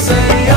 say